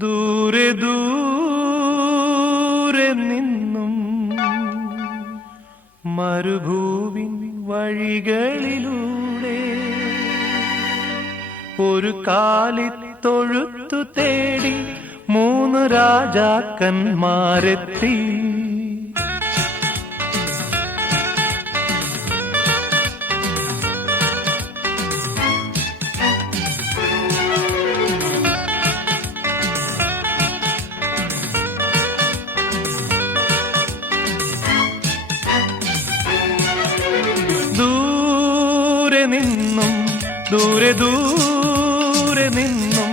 ദൂരെ ദൂരെ നിന്നും മരുഭൂവിൻ വഴികളിലൂടെ ഒരു കാലിൽ തൊഴുത്തു തേടി മൂന്ന് രാജാക്കന്മാരെത്തി. ദൂരെ നിന്നും ദൂരെ ദൂരെ നിന്നും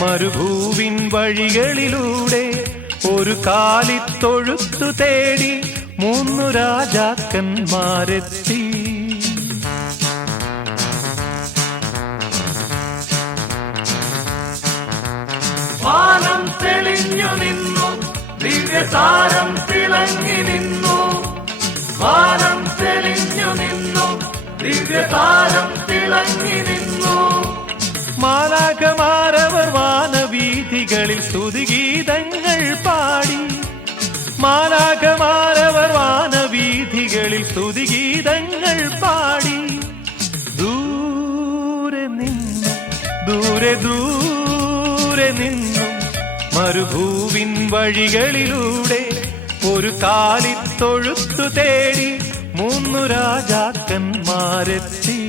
മരുഭൂവിൻ വഴികളിലൂടെ ഒരു കാലിത്തൊഴുത്തു തേടി മൂന്നു രാജാക്കന്മാരെത്തി. വാനം തെളിഞ്ഞു നിന്നു ദിവ്യസാരം തിളങ്ങി നിന്നു. വാനം തെളിഞ്ഞു നിന്നു ദിവ്യതാരം മാലാകമാരവർ വാനവീഥികളിൽ സ്തുതിഗീതങ്ങൾ പാടി. മാലാകമാരവർ വാനവീഥികളിൽ സ്തുതിഗീതങ്ങൾ പാടി. ദൂരെ നിന്നും ദൂരെ ദൂരെ നിന്നും മരുഭൂവിൻ വഴികളിലൂടെ ഒരു കാലിത്തൊഴുത്തു തേടി മൂന്നു രാജാക്കന്മാരെത്തി.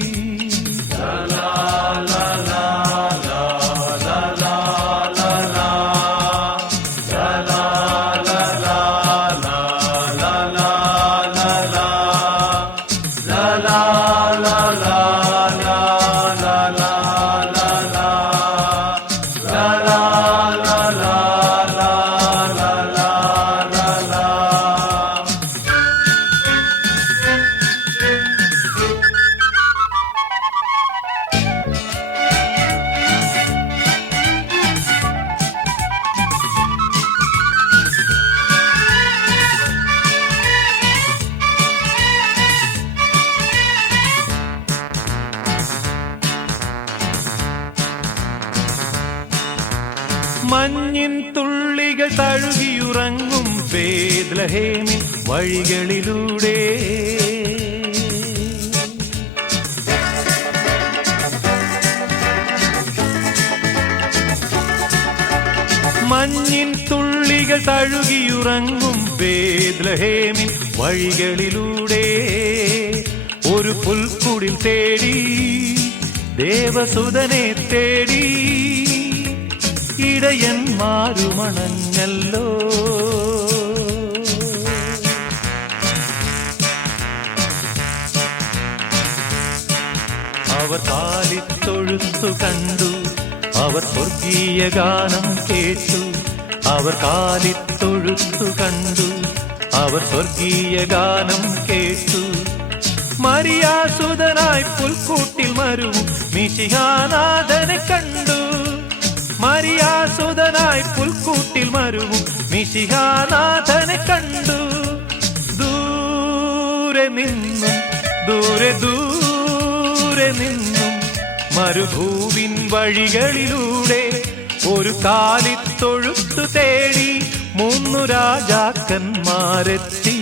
la la മഞ്ഞിൻ തുള്ളികൾ തഴുകിയുറങ്ങും വേദ്ലഹേമിൻ വഴികളിലൂടെ. മഞ്ഞിൻ തുള്ളികൾ തഴുകിയുറങ്ങും വേദ്ലഹേമിൻ വഴികളിലൂടെ. ഒരു പുൽക്കുടിൽ തേടി ദേവസുതനെ തേടി ഇടയന്മാരുമണഞ്ഞല്ലോ അവർ കാലിത്തൊഴുത്തു കണ്ടു അവർ സ്വർഗീയ ഗാനം കേട്ടു അവർ കാലിത്തൊഴുത്തു കണ്ടു അവർ സ്വർഗീയ ഗാനം കേട്ടു മരിയാസുതനായി പുൽക്കൂട്ടിൽ മരുവും മിശിഹാനാഥനെ കണ്ടു മരിയാസുതനായി പുൽക്കൂട്ടിൽ മരുവും മിശിഹാനാഥനെ കണ്ടു. ദൂരെ നിന്നും ദൂരെ ദൂരെ നിന്നും മരുഭൂവിൻ വഴികളിലൂടെ ഒരു കാലിത്തൊഴുത്തു തേടി മൂന്നു രാജാക്കന്മാരെത്തി.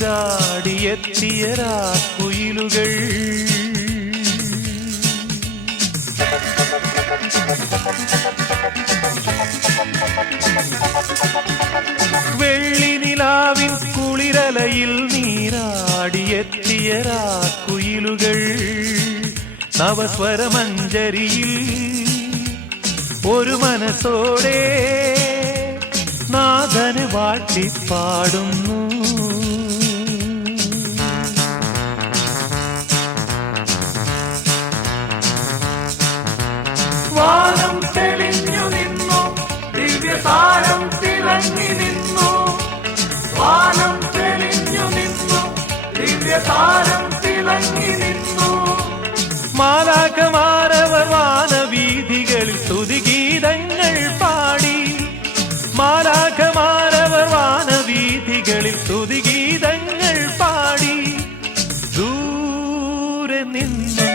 നീരാടിയെത്തിയ രാക്കുയിലുകൾ. വെള്ളി നിലാവിൻ കുളിരലയിൽ നീരാടിയെത്തിയ രാക്കുയിലുകൾ. നവസ്വരമഞ്ചരിയിൽ ഒരു മനസ്സോടെ നാഥന് വാട്ടിപ്പാടുന്നു മാലാഖമാരവർ വാനവീതികളിൽ സ്തുതിഗീതങ്ങൾ പാടി. മാലാഖമാരവർ വാനവീതികളിൽ സ്തുതിഗീതങ്ങൾ പാടി. ദൂരെ നിന്നും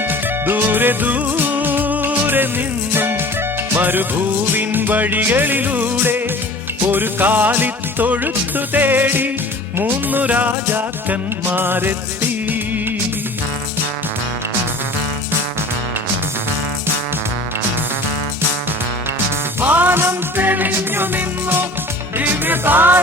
ദൂരെ ദൂരെ നിന്നും മരുഭൂവിൻ വഴികളിലൂടെ ഒരു കാലിത്തൊഴുത്തു തേടി മൂന്നു രാജാക്കന്മാരെത്തി. വാനം തെളിഞ്ഞു നിന്നു ദിവ്യതാരം